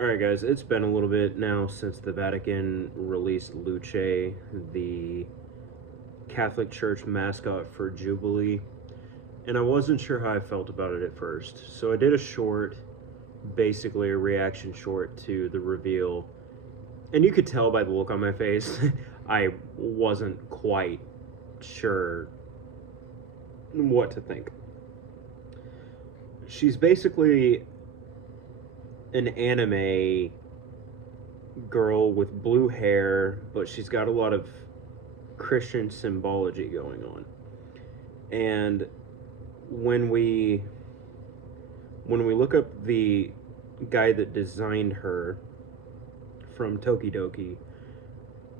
Alright, guys, it's been a little bit now since the Vatican released Luce, the Catholic Church mascot for Jubilee, and I wasn't sure how I felt about it at first. So I did a short, basically a reaction short to the reveal, and you could tell by the look on my face, I wasn't quite sure what to think. She's basically an anime girl with blue hair, but she's got a lot of Christian symbology going on. And when we look up the guy that designed her from Tokidoki,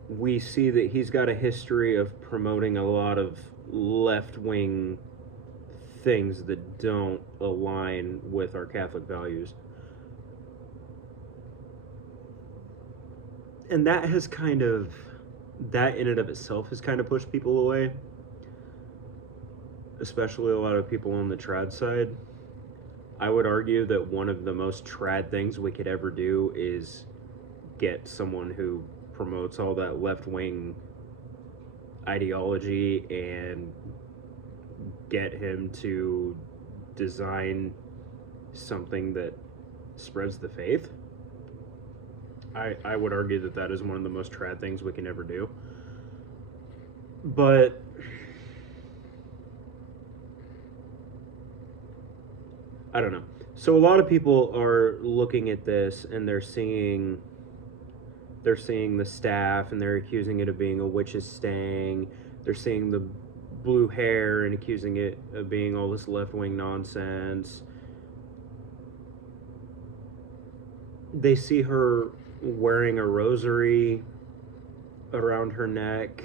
we see that he's got a history of promoting a lot of left-wing things that don't align with our Catholic values. And that in and of itself has kind of pushed people away, especially a lot of people on the trad side. I would argue that one of the most trad things we could ever do is get someone who promotes all that left-wing ideology and get him to design something that spreads the faith. I would argue that that is one of the most trad things we can ever do. But I don't know. So a lot of people are looking at this and they're seeing the staff and they're accusing it of being a witch's stang. They're seeing the blue hair and accusing it of being all this left-wing nonsense. They see her wearing a rosary around her neck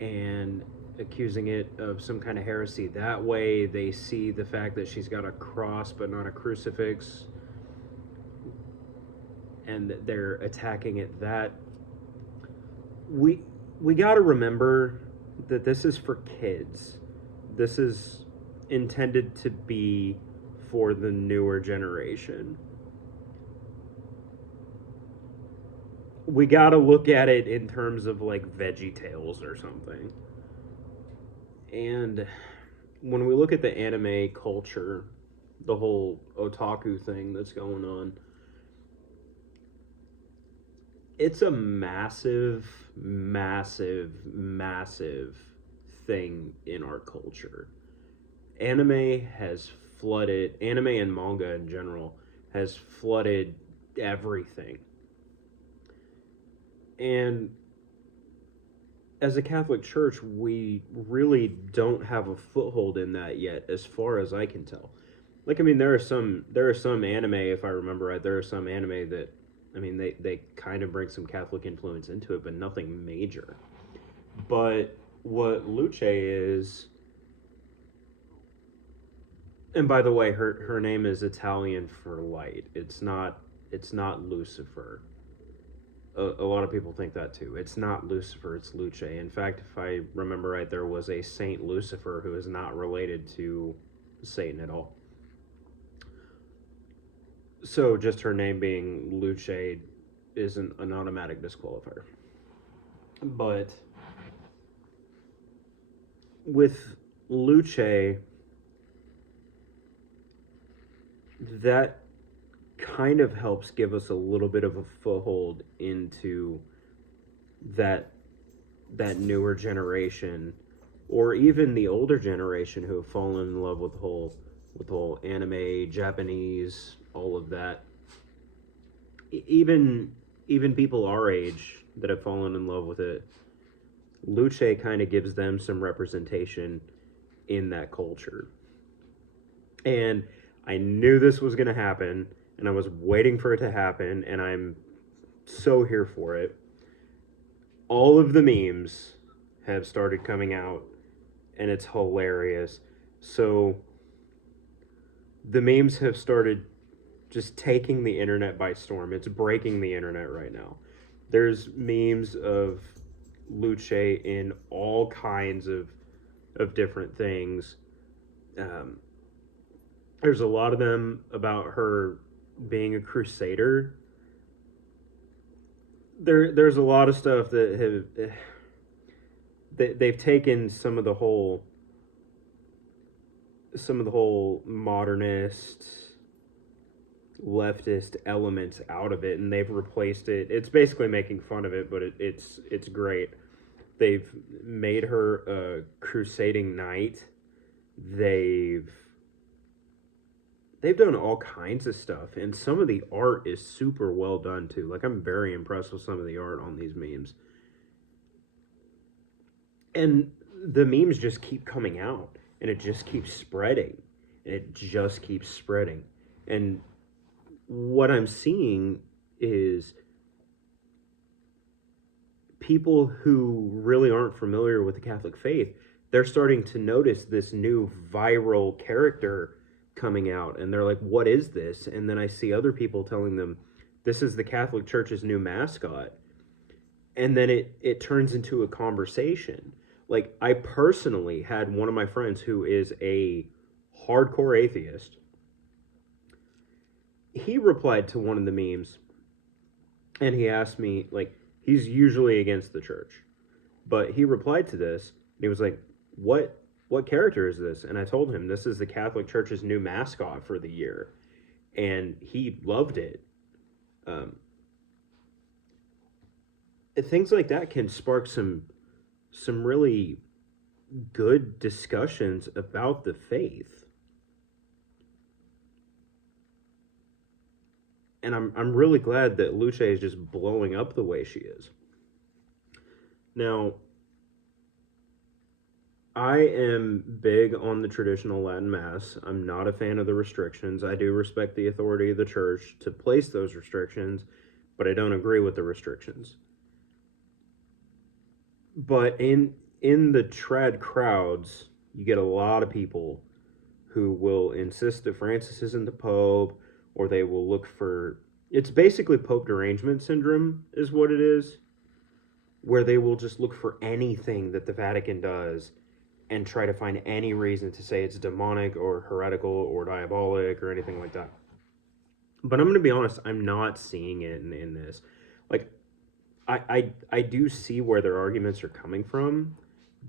and accusing it of some kind of heresy that way. They see the fact that she's got a cross but not a crucifix, and they're attacking it. That we got to remember that this is for kids. This is intended to be for the newer generation. We got to look at it in terms of like Veggie Tales or something. And when we look at the anime culture, the whole otaku thing that's going on, it's a massive, massive, massive thing in our culture. Anime and manga in general has flooded everything. And as a Catholic Church, we really don't have a foothold in that yet, as far as I can tell. Like, I mean, there are some anime, if I remember right, there are some anime that, I mean, they kind of bring some Catholic influence into it, but nothing major. But what Luce is, and by the way, her name is Italian for light. It's not Lucifer. A lot of people think that too. It's not Lucifer, it's Luce. In fact, if I remember right, there was a Saint Lucifer who is not related to Satan at all. So just her name being Luce isn't an automatic disqualifier. But with Luce, that kind of helps give us a little bit of a foothold into that newer generation, or even the older generation who have fallen in love with the whole anime, Japanese, all of that. Even people our age that have fallen in love with it, Luce kind of gives them some representation in that culture. And I knew this was going to happen, and I was waiting for it to happen, and I'm so here for it. All of the memes have started coming out, and it's hilarious. So the memes have started just taking the internet by storm. It's breaking the internet right now. There's memes of Luce in all kinds of different things. There's a lot of them about her being a crusader, there's a lot of stuff that they've taken some of the whole modernist leftist elements out of it, and they've replaced it. It's basically making fun of it, but it's great. They've made her a crusading knight. They've they've done all kinds of stuff, and some of the art is super well done too. Like, I'm very impressed with some of the art on these memes, and the memes just keep coming out, and it just keeps spreading, and it just keeps spreading, and what I'm seeing is people who really aren't familiar with the Catholic faith, they're starting to notice this new viral character coming out, and they're like, what is this? And then I see other people telling them, this is the Catholic Church's new mascot. And then it turns into a conversation. Like, I personally had one of my friends who is a hardcore atheist. He replied to one of the memes, and he asked me, like, he's usually against the church, but he replied to this, and he was like, what character is this? And I told him, this is the Catholic Church's new mascot for the year, and he loved it. um, Things like that can spark some really good discussions about the faith, and I'm really glad that Luce is just blowing up the way she is. Now, I am big on the traditional Latin Mass. I'm not a fan of the restrictions. I do respect the authority of the church to place those restrictions, but I don't agree with the restrictions. But in the trad crowds, you get a lot of people who will insist that Francis isn't the Pope, or they will look for, it's basically Pope derangement syndrome, is what it is, where they will just look for anything that the Vatican does and try to find any reason to say it's demonic or heretical or diabolic or anything like that. But I'm going to be honest, I'm not seeing it in this. Like, I do see where their arguments are coming from,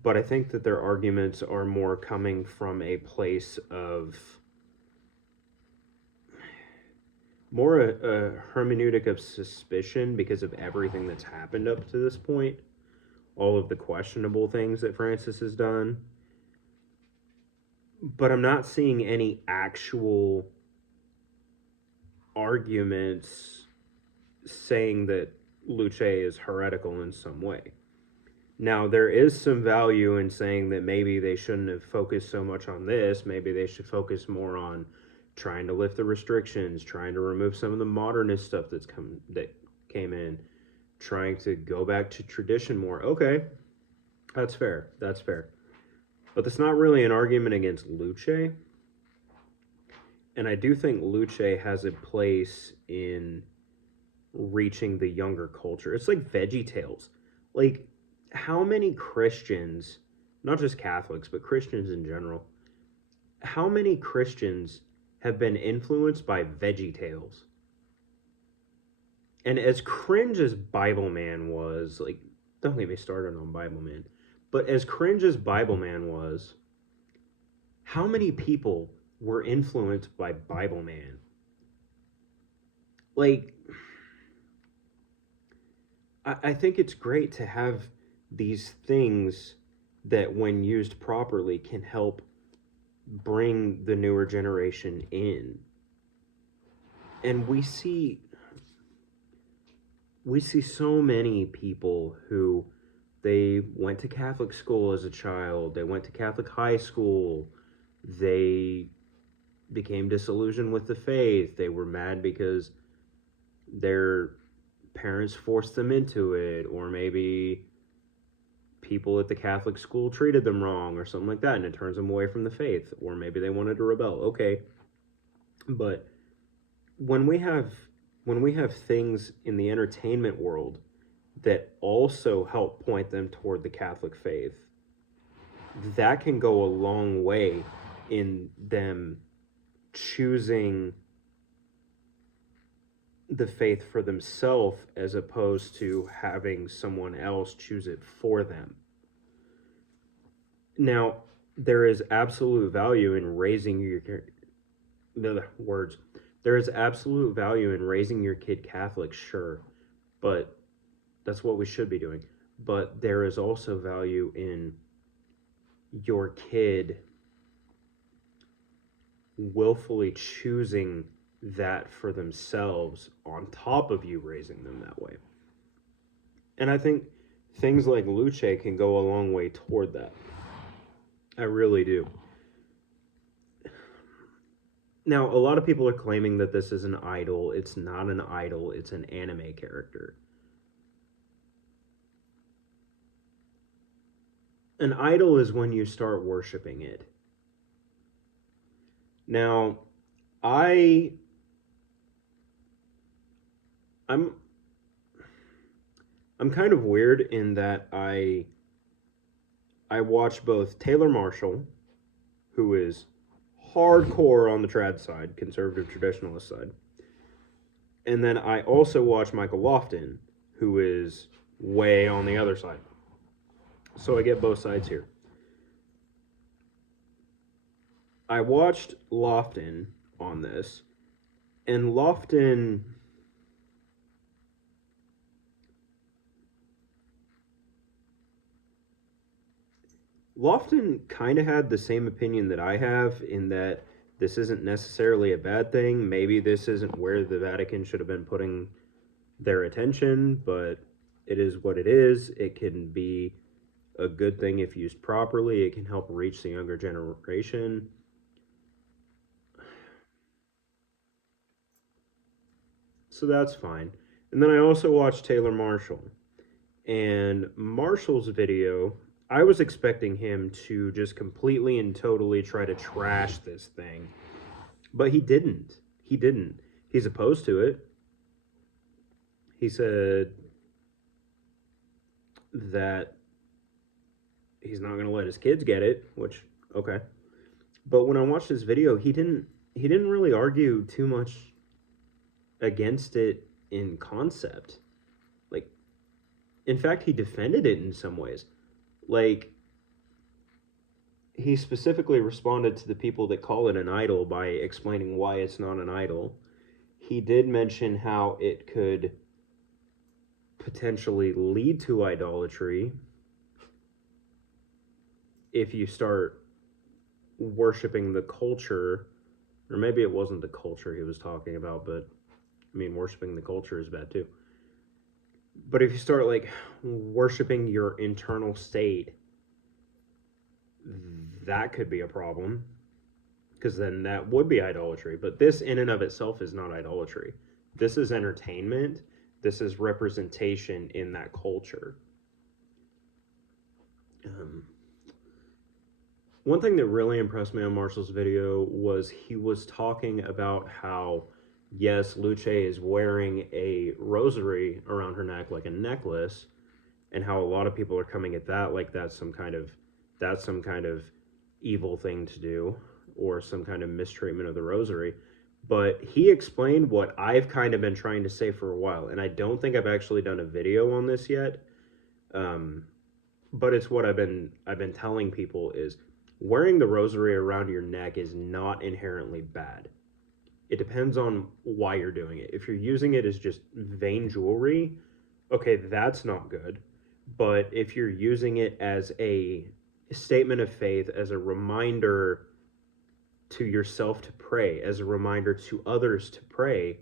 but I think that their arguments are more coming from a place of more a hermeneutic of suspicion because of everything that's happened up to this point, all of the questionable things that Francis has done. But I'm not seeing any actual arguments saying that Luce is heretical in some way. Now, there is some value in saying that maybe they shouldn't have focused so much on this. Maybe they should focus more on trying to lift the restrictions, trying to remove some of the modernist stuff that came in, trying to go back to tradition more. Okay, that's fair. That's fair. But that's not really an argument against Luce. And I do think Luce has a place in reaching the younger culture. It's like Veggie Tales. Like, how many Christians, not just Catholics, but Christians in general, how many Christians have been influenced by Veggie Tales? And as cringe as Bible Man was, like, don't get me started on Bible Man, but as cringe as Bible Man was, how many people were influenced by Bible Man? Like, I think it's great to have these things that, when used properly, can help bring the newer generation in. And we see so many people who, they went to Catholic school as a child, they went to Catholic high school, they became disillusioned with the faith, they were mad because their parents forced them into it, or maybe people at the Catholic school treated them wrong or something like that, and it turns them away from the faith, or maybe they wanted to rebel. Okay, but when we have things in the entertainment world that also help point them toward the Catholic faith, that can go a long way in them choosing the faith for themselves as opposed to having someone else choose it for them. Now, there is absolute value in raising your the words. There is absolute value in raising your kid Catholic, sure, but that's what we should be doing. But there is also value in your kid willfully choosing that for themselves on top of you raising them that way. And I think things like Luce can go a long way toward that. I really do. Now, a lot of people are claiming that this is an idol. It's not an idol, it's an anime character. An idol is when you start worshiping it. Now, I'm kind of weird in that I watch both Taylor Marshall, who is hardcore on the trad side, conservative traditionalist side, and then I also watch Michael Lofton, who is way on the other side. So I get both sides here. I watched Lofton on this, and Lofton kind of had the same opinion that I have, in that this isn't necessarily a bad thing. Maybe this isn't where the Vatican should have been putting their attention, but it is what it is. It can be a good thing if used properly. It can help reach the younger generation. So that's fine. And then I also watched Taylor Marshall. And Marshall's video, I was expecting him to just completely and totally try to trash this thing. But he didn't. He didn't. He's opposed to it. He said that he's not going to let his kids get it, which, okay. But when I watched his video, he didn't really argue too much against it in concept. Like, in fact, he defended it in some ways. Like, he specifically responded to the people that call it an idol by explaining why it's not an idol. He did mention how it could potentially lead to idolatry if you start worshiping the culture, or maybe it wasn't the culture he was talking about, but I mean, worshiping the culture is bad too. But if you start like worshiping your internal state, that could be a problem, because then that would be idolatry. But this in and of itself is not idolatry. This is entertainment. This is representation in that culture. One thing that really impressed me on Marshall's video was he was talking about how, yes, Luce is wearing a rosary around her neck like a necklace, and how a lot of people are coming at that like that's some kind of evil thing to do, or some kind of mistreatment of the rosary. But he explained what I've kind of been trying to say for a while, and I don't think I've actually done a video on this yet. But it's what I've been telling people is wearing the rosary around your neck is not inherently bad. It depends on why you're doing it. If you're using it as just vain jewelry, okay, that's not good. But if you're using it as a statement of faith, as a reminder to yourself to pray, as a reminder to others to pray,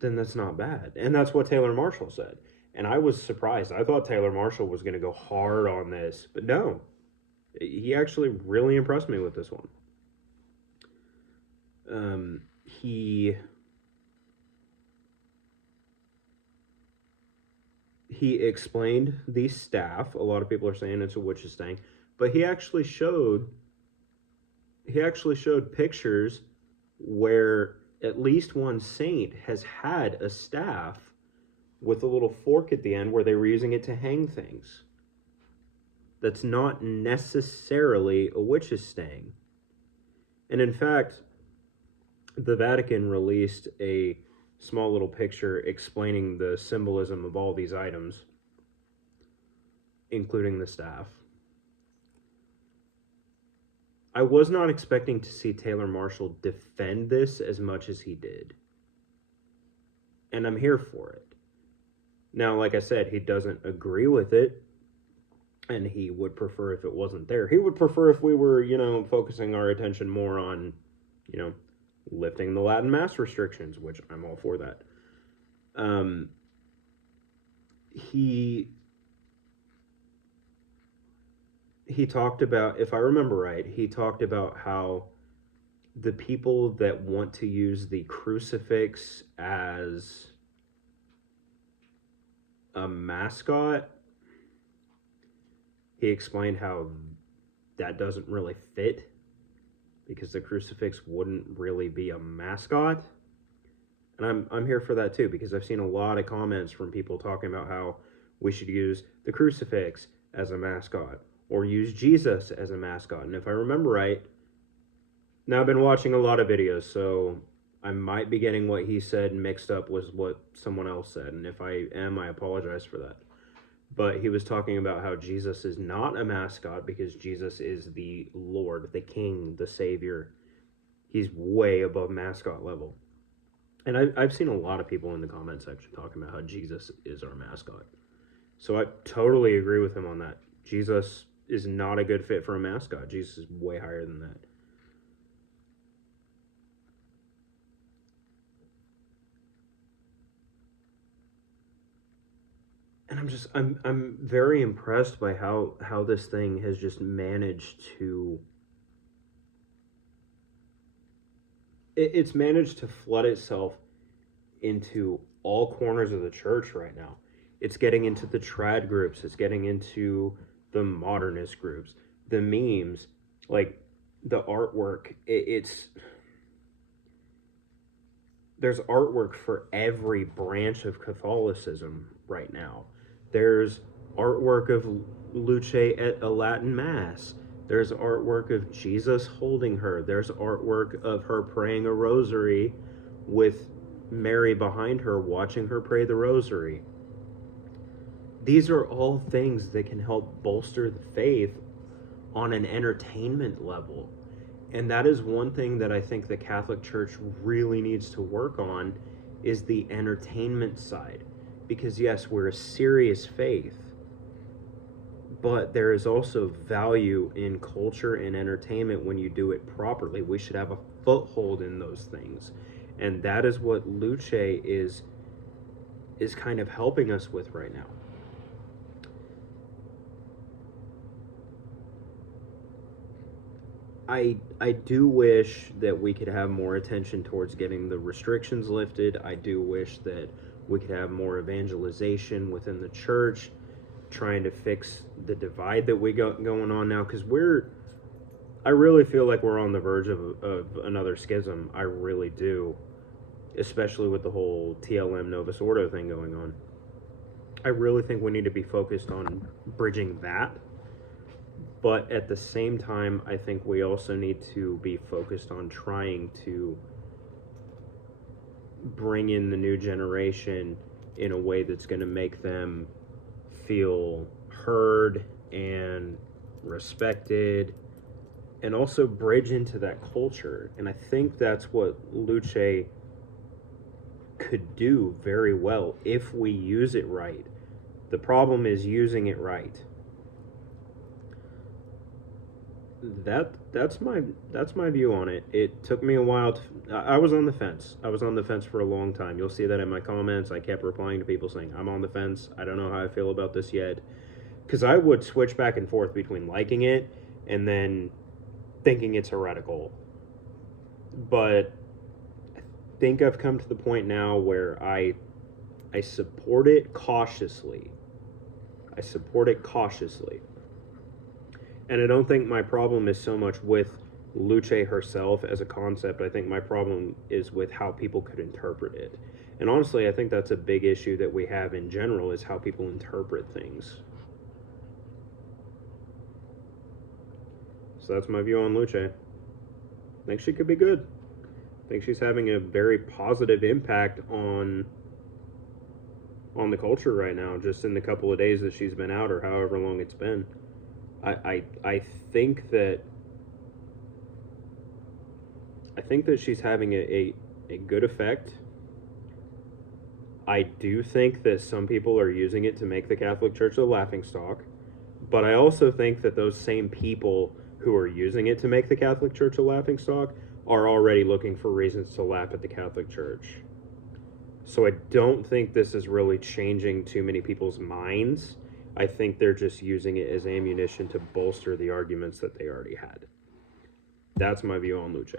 then that's not bad. And that's what Taylor Marshall said. And I was surprised. I thought Taylor Marshall was going to go hard on this, but no. He actually really impressed me with this one. He explained the staff. A lot of people are saying it's a witch's thing, but he actually showed pictures where at least one saint has had a staff with a little fork at the end where they were using it to hang things. That's not necessarily a witch's stang. And in fact, the Vatican released a small little picture explaining the symbolism of all these items, including the staff. I was not expecting to see Taylor Marshall defend this as much as he did. And I'm here for it. Now, like I said, he doesn't agree with it, and he would prefer if it wasn't there. He would prefer if we were, focusing our attention more on, you know, lifting the Latin Mass restrictions, which I'm all for that. Um, he he talked about, if I remember right, he talked about how the people that want to use the crucifix as a mascot, he explained how that doesn't really fit because the crucifix wouldn't really be a mascot. And I'm here for that too, because I've seen a lot of comments from people talking about how we should use the crucifix as a mascot or use Jesus as a mascot. And if I remember right, now I've been watching a lot of videos, so I might be getting what he said mixed up with what someone else said. And if I am, I apologize for that. But he was talking about how Jesus is not a mascot because Jesus is the Lord, the King, the Savior. He's way above mascot level. And I've seen a lot of people in the comment section talking about how Jesus is our mascot. So I totally agree with him on that. Jesus is not a good fit for a mascot. Jesus is way higher than that. And I'm very impressed by how this thing has just managed to it's managed to flood itself into all corners of the church right now. It's getting into the trad groups, it's getting into the modernist groups, the memes, like the artwork. It's there's artwork for every branch of Catholicism right now. There's artwork of Luce at a Latin Mass. There's artwork of Jesus holding her. There's artwork of her praying a rosary with Mary behind her watching her pray the rosary. These are all things that can help bolster the faith on an entertainment level. And that is one thing that I think the Catholic Church really needs to work on is the entertainment side. Because yes, we're a serious faith, but there is also value in culture and entertainment when you do it properly. We should have a foothold in those things. And that is what Luce is kind of helping us with right now. I do wish that we could have more attention towards getting the restrictions lifted. I do wish that we could have more evangelization within the church, trying to fix the divide that we got going on now, because I really feel like we're on the verge of another schism. I really do, especially with the whole TLM Novus Ordo thing going on. I really think we need to be focused on bridging that. But at the same time, I think we also need to be focused on trying to bring in the new generation in a way that's going to make them feel heard and respected, and also bridge into that culture. And I think that's what Luce could do very well if we use it right. The problem is using it right. That's my view on it. It took me a while I was on the fence. I was on the fence for a long time. You'll see that in my comments. I kept replying to people saying, I'm on the fence. I don't know how I feel about this yet. Because I would switch back and forth between liking it and then thinking it's heretical. But I think I've come to the point now where I support it cautiously. I support it cautiously. And I don't think my problem is so much with Luce herself as a concept. I think my problem is with how people could interpret it. And honestly, I think that's a big issue that we have in general, is how people interpret things. So that's my view on Luce. I think she could be good. I think she's having a very positive impact on the culture right now, just in the couple of days that she's been out, or however long it's been. I think that she's having a good effect. I do think that some people are using it to make the Catholic Church a laughingstock, but I also think that those same people who are using it to make the Catholic Church a laughingstock are already looking for reasons to laugh at the Catholic Church. So I don't think this is really changing too many people's minds. I think they're just using it as ammunition to bolster the arguments that they already had. That's my view on Luce.